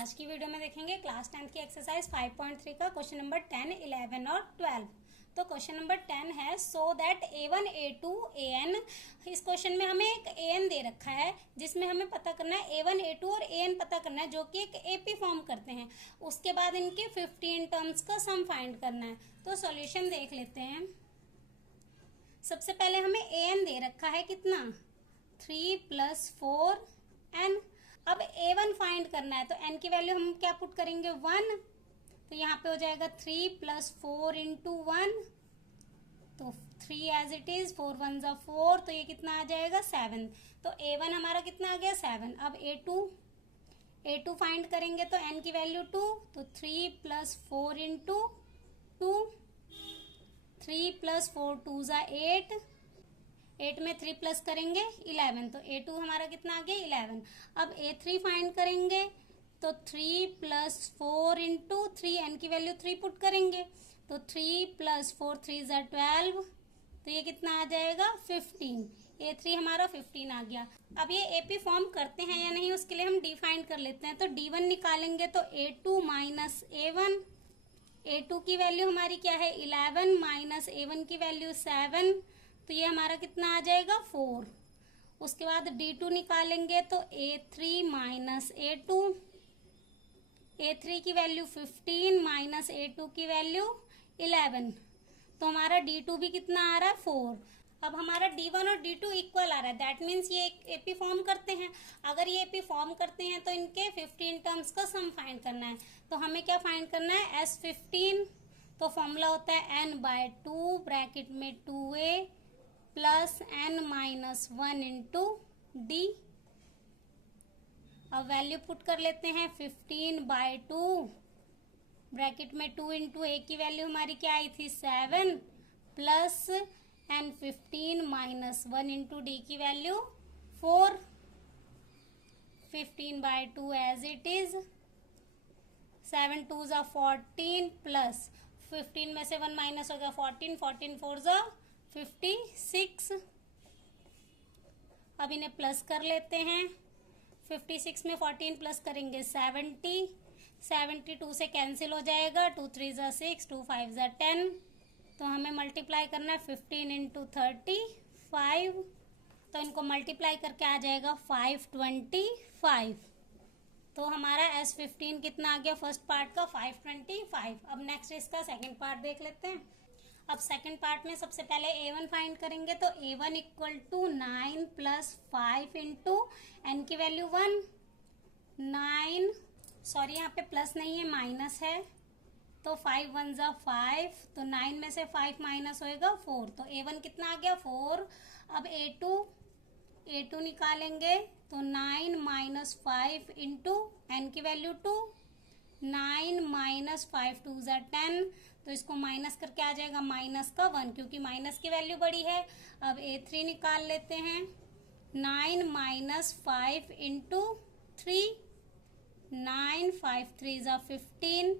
आज की वीडियो में देखेंगे क्लास 10 की एक्सरसाइज 5.3 का क्वेश्चन नंबर 10, 11 और 12। तो क्वेश्चन नंबर 10 है so that A1, A2, AN। इस क्वेश्चन में हमें एक AN दे रखा है जिसमें हमें पता करना है A1, A2 और AN पता करना है जो कि एक AP फॉर्म करते हैं। उसके बाद इनके 15 टर्म्स का सम फाइंड करना है। तो सॉल्यूशन देख लेते हैं। सबसे पहले हमें AN दे रखा है कितना 3 + 4n। अब A1 फाइंड करना है तो n की वैल्यू हम क्या पुट करेंगे 1। तो यहाँ पे हो जाएगा 3 + 4 × 1, तो 3 एज इट इज, 4 × 1 = 4, तो ये कितना आ जाएगा 7। तो A1 हमारा कितना आ गया 7। अब A2 फाइंड करेंगे तो n की वैल्यू 2, तो 3 + 4 × 2, 3 + 4 = 2 = 8, 8 में 3 प्लस करेंगे 11, तो A2 हमारा कितना आ गया 11। अब A3 फाइंड करेंगे तो 3 + 4 × 3, n की वैल्यू 3 पुट करेंगे तो 3 + 4 = 3 = 12, तो ये कितना आ जाएगा 15। A3 हमारा 15 आ गया। अब ये AP फॉर्म करते हैं या नहीं उसके लिए हम D फाइंड कर लेते हैं। तो D1 निकालेंगे तो A2 - A1, A2 की वैल्यू हमारी क्या है 11 माइनस A1 की वैल्यू 7, तो ये हमारा कितना आ जाएगा 4। उसके बाद D2 निकालेंगे तो A3 - A2, A3 की वैल्यू 15 माइनस A2 की वैल्यू 11, तो हमारा D2 भी कितना आ रहा है 4। अब हमारा D1 और D2 इक्वल आ रहा है, दैट मीन्स ये एक AP फॉर्म करते हैं। अगर ये AP फॉर्म करते हैं तो इनके 15 टर्म्स का सम फाइंड करना है। तो हमें क्या फाइंड करना है S15। तो फॉर्मूला होता है n/2 ब्रैकेट में 2a + n - 1 × D। अब वैल्यू पुट कर लेते हैं 15/2 ब्रैकेट में 2 × a की वैल्यू हमारी क्या आई थी 7 प्लस n15 - 1 × D की value 4। 15/2 as it is, 7 × 2 = 14 plus 15 में से 1 माइनस हो गया 14, 14 × 4 = 56। अब इन्हें प्लस कर लेते हैं। 56 में 14 प्लस करेंगे 70, 72 से कैंसिल हो जाएगा, 2 × 3 = 6, 2 × 5 = 10, तो हमें मल्टीप्लाई करना है 15 × 35, तो इनको मल्टीप्लाई करके आ जाएगा 525। तो हमारा S15 कितना आ गया फर्स्ट पार्ट का 525। अब नेक्स्ट इसका सेकंड पार्ट देख लेते हैं। अब सेकंड पार्ट में सबसे पहले A1 फाइंड करेंगे तो A1 = 9 + 5 × n की वैल्यू 1, 9, सॉरी यहाँ पे प्लस नहीं है माइनस है, तो 5 × 1 = 5, तो 9 में से 5 माइनस होएगा 4, तो A1 कितना आ गया 4। अब A2 निकालेंगे तो 9 - 5 × n की वैल्यू 2, 9 - 5 = 2 = 10, तो इसको माइनस करके आ जाएगा -1 क्योंकि माइनस की वैल्यू बड़ी है। अब A3 निकाल लेते हैं 9 - 5 × 3, 9, 5 × 3 = 15,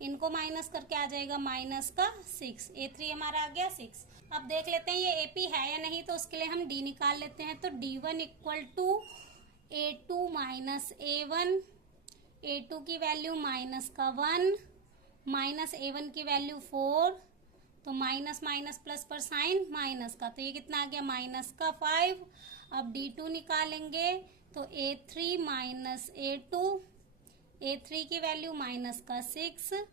इनको माइनस करके आ जाएगा -6। A3 हमारा आ गया 6। अब देख लेते हैं ये AP है या नहीं, तो उसके लिए हम D निकाल लेते हैं। तो D1 = A2 - A1, A2 की वैल्यू -1 माइनस A1 की वैल्यू 4, तो माइनस माइनस प्लस पर साइन माइनस का, तो ये कितना आ गया -5। अब D2 निकालेंगे तो A3 - A2, A3 की वैल्यू -6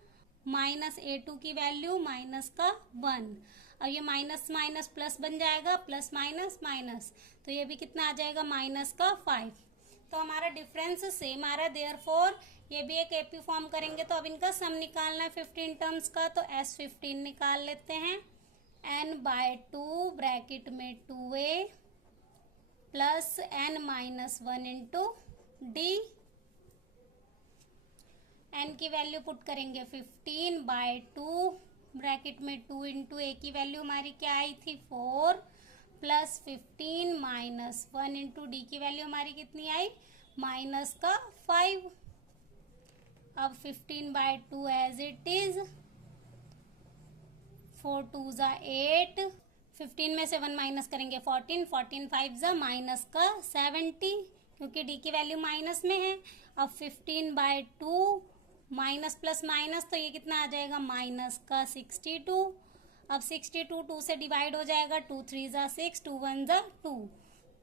माइनस A2 की वैल्यू -1। अब ये माइनस माइनस प्लस बन जाएगा, प्लस माइनस माइनस, तो ये भी कितना आ जाएगा -5। तो हमारा डिफरेंस सेम आ रहा है, देयरफॉर ये भी एक AP फॉर्म करेंगे। तो अब इनका सम निकालना है 15 टर्म्स का, तो S15 निकाल लेते हैं n/2 ब्रैकेट में 2a + n - 1 × D। n की वैल्यू पुट करेंगे 15/2 ब्रैकेट में 2 × a की वैल्यू हमारी क्या आई थी 4 प्लस 15 - 1 × D की वैल्यू हमारी कितनी आई -5। अब 15/2 एज इट इज, 4 × 2 = 8, 15 में से 1 माइनस करेंगे 14, 14 × 5 = -70, क्योंकि D की वैल्यू माइनस में है। अब 15/2 माइनस प्लस माइनस, तो ये कितना आ जाएगा माइनस का 62। अब 62 2 से डिवाइड हो जाएगा, 2 3 ज़ा 6, 2 1 ज़ा 2,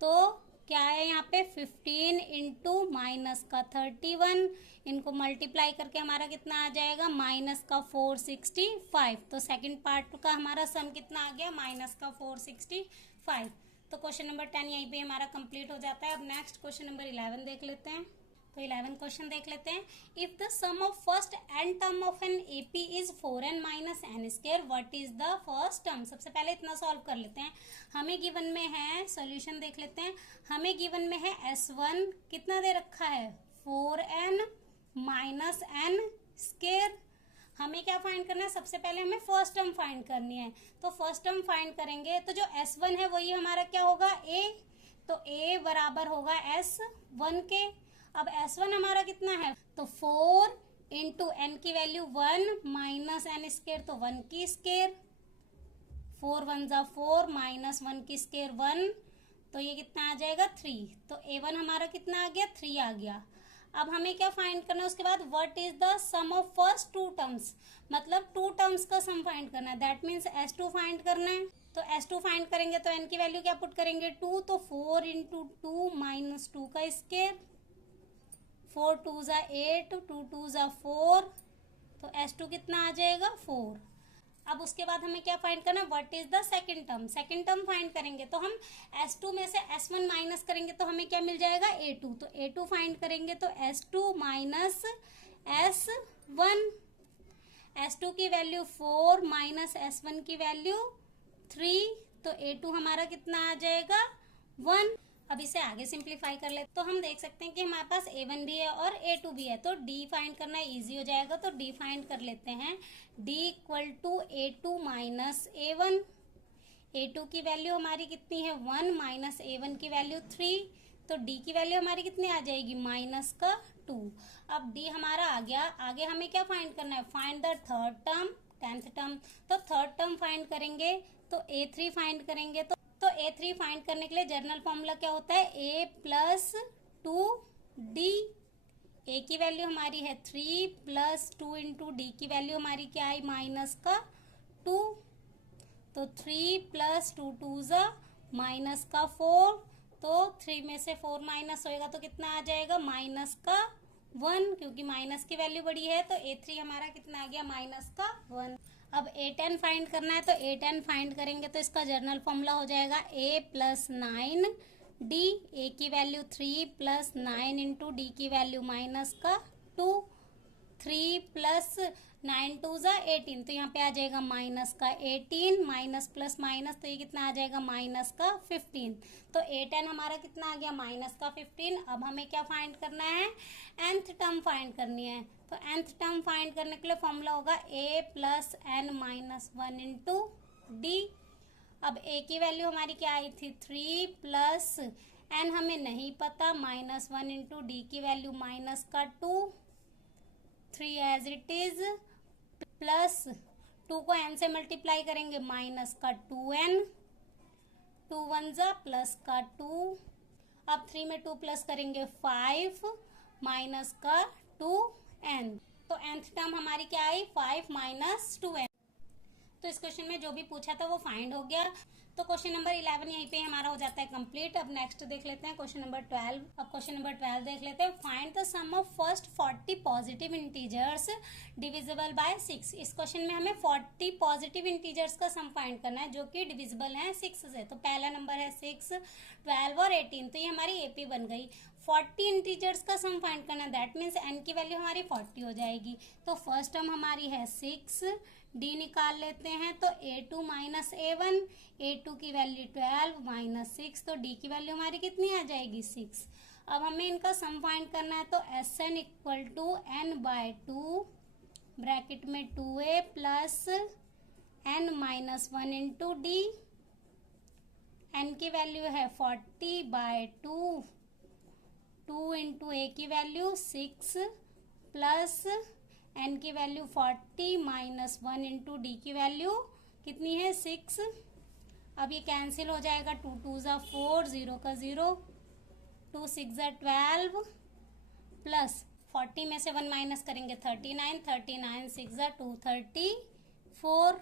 तो क्या है यहाँ पे 15 इंटू माइनस का 31, इनको मल्टीप्लाई करके हमारा कितना आ जाएगा माइनस का 465। तो सेकंड पार्ट का हमारा सम कितना आ गया माइनस का 465। तो क्वेश्चन नंबर 10 यहीं पे हमारा कंप्लीट हो जाता है। अब नेक्स्ट क्वेश्चन नंबर 11 देख लेते हैं। तो 11 क्वेश्चन देख लेते हैं। If the sum of first n term of an AP is 4n minus n square, what is the first term. सबसे पहले इतना सॉल्व कर लेते हैं। हमें गिवन में है, सॉल्यूशन देख लेते हैं। हमें गिवन में है S1 कितना दे रखा है 4n माइनस एन स्क्वायर। हमें क्या फाइंड करना है, सबसे पहले हमें फर्स्ट टर्म फाइंड करनी है। तो फर्स्ट टर्म फाइंड करेंगे तो जो S1 है वही हमारा क्या होगा a, तो a बराबर होगा S1 के। अब S1 हमारा कितना है, तो 4 इंटू एन की वैल्यू 1 माइनस एन स्केयर, तो 1 की स्केयर, 4 1 ज़ा 4 माइनस 1 की स्केयर 1, तो ये कितना आ जाएगा 3। तो A1 हमारा कितना आ गया 3 आ गया। अब हमें क्या फाइंड करना है उसके बाद, what is the sum of first two terms, मतलब टू टर्म्स का सम फाइंड करना है। दैट मीन्स S2 फाइंड करना है। तो S2 फाइंड करेंगे तो n की वैल्यू क्या पुट करेंगे 2, तो 4 इंटू 2 माइनस 2 का स्केयर, 4 2 ज़ा 8, 2 2 ज़ा 4, तो S2 कितना आ जाएगा 4। अब उसके बाद हमें क्या फाइंड करना है, what is the second term. Second term find करेंगे तो हम S2 में से S1 माइनस करेंगे तो हमें क्या मिल जाएगा A2, तो A2 फाइंड करेंगे तो S2 माइनस S1, S2 की वैल्यू 4 माइनस S1 की वैल्यू 3, तो A2 हमारा कितना आ जाएगा 1। अब इसे आगे सिंप्लीफाई कर ले तो हम देख सकते हैं कि हमारे पास A1 भी है और A2 भी है, तो D फाइंड करना इजी हो जाएगा। तो D फाइंड कर लेते हैं। D equal to A2 minus A1। A2 की वैल्यू हमारी कितनी है 1 माइनस A1 की वैल्यू 3, तो D की वैल्यू हमारी कितनी आ जाएगी माइनस का 2। अब D हमारा आ गया। आगे हमें क्या फाइंड करना है, find the third term, 10th term. तो थर्ड टर्म फाइंड करेंगे तो A3 फाइंड करेंगे, तो A3 फाइंड करने के लिए जनरल फॉर्मूला क्या होता है A प्लस 2D। A की वैल्यू हमारी है 3 प्लस 2 इंटू D की वैल्यू हमारी क्या आई माइनस का 2, तो 3 प्लस 2 2 ज़ा माइनस का 4, तो 3 में से 4 माइनस होएगा तो कितना आ जाएगा माइनस का 1, क्योंकि माइनस की वैल्यू बड़ी है तो A3 हमारा कितना आ गया माइनस का 1। अब A10 फाइंड करना है तो A10 फाइंड करेंगे तो इसका जर्नल फॉर्मूला हो जाएगा A प्लस 9D। A की वैल्यू 3 प्लस 9 इंटू D की वैल्यू माइनस का 2, 3 प्लस 9 2 ज़ा 18, तो यहाँ पे आ जाएगा माइनस का 18, माइनस प्लस माइनस तो ये कितना आ जाएगा माइनस का 15। तो A10 हमारा कितना आ गया माइनस का 15। अब हमें क्या फाइंड करना है, nth टर्म फाइंड करनी है। तो nth टर्म फाइंड करने के लिए फॉर्मूला होगा A plus n minus 1 into D। अब A की वैल्यू हमारी क्या आई थी 3 प्लस n हमें नहीं पता, माइनस 1 इंटू D की वैल्यू माइनस का 2, 3 एज इट इज, प्लस 2 को n से मल्टीप्लाई करेंगे माइनस का 2n, 2 1 ज़ा प्लस का 2, अब 3 में 2 प्लस करेंगे 5 माइनस का 2n, तो nth टर्म हमारी क्या आई 5 माइनस 2n। तो इस क्वेश्चन में जो भी पूछा था वो फाइंड हो गया। तो क्वेश्चन नंबर 11 यहीं पे हमारा हो जाता है कंप्लीट। अब नेक्स्ट देख लेते हैं क्वेश्चन नंबर 12। अब क्वेश्चन नंबर 12 देख लेते हैं। Find the sum of first 40 positive integers divisible by 6। इस क्वेश्चन में हमें 40 पॉजिटिव इंटीजर्स का सम फाइंड करना है जो कि डिविजिबल है 6 से। तो पहला नंबर है 6, 12 और 18, तो ये हमारी एपी बन गई। 40 इंटीजर्स का सम फाइंड करना है, दैट मीन्स n की वैल्यू हमारी 40 हो जाएगी। तो फर्स्ट टर्म हमारी है 6, D निकाल लेते हैं तो A2 माइनस A1, A2 की वैल्यू 12 माइनस 6, तो D की वैल्यू हमारी कितनी आ जाएगी 6। अब हमें इनका सम फाइंड करना है तो Sn equal to n by 2 bracket में 2a plus n minus 1 into D। n की वैल्यू है 40 बाय 2, 2 इंटू a की वैल्यू 6 प्लस n की वैल्यू 40 माइनस 1 इंटू डी की वैल्यू कितनी है 6। अब ये कैंसिल हो जाएगा, 2 2 ज़ा 4, 0 का 0, 2 6 ज़ा 12 प्लस 40 में से 1 माइनस करेंगे 39, 39 6 234।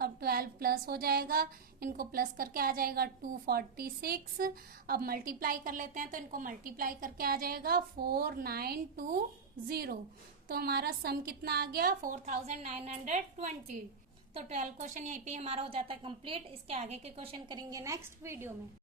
अब 12 प्लस हो जाएगा, इनको प्लस करके आ जाएगा 246। अब मल्टीप्लाई कर लेते हैं, तो इनको मल्टीप्लाई करके आ जाएगा 4920। तो हमारा सम कितना आ गया 4920। तो 12 क्वेश्चन यहीं पे हमारा हो जाता है कंप्लीट। इसके आगे के क्वेश्चन करेंगे नेक्स्ट वीडियो में।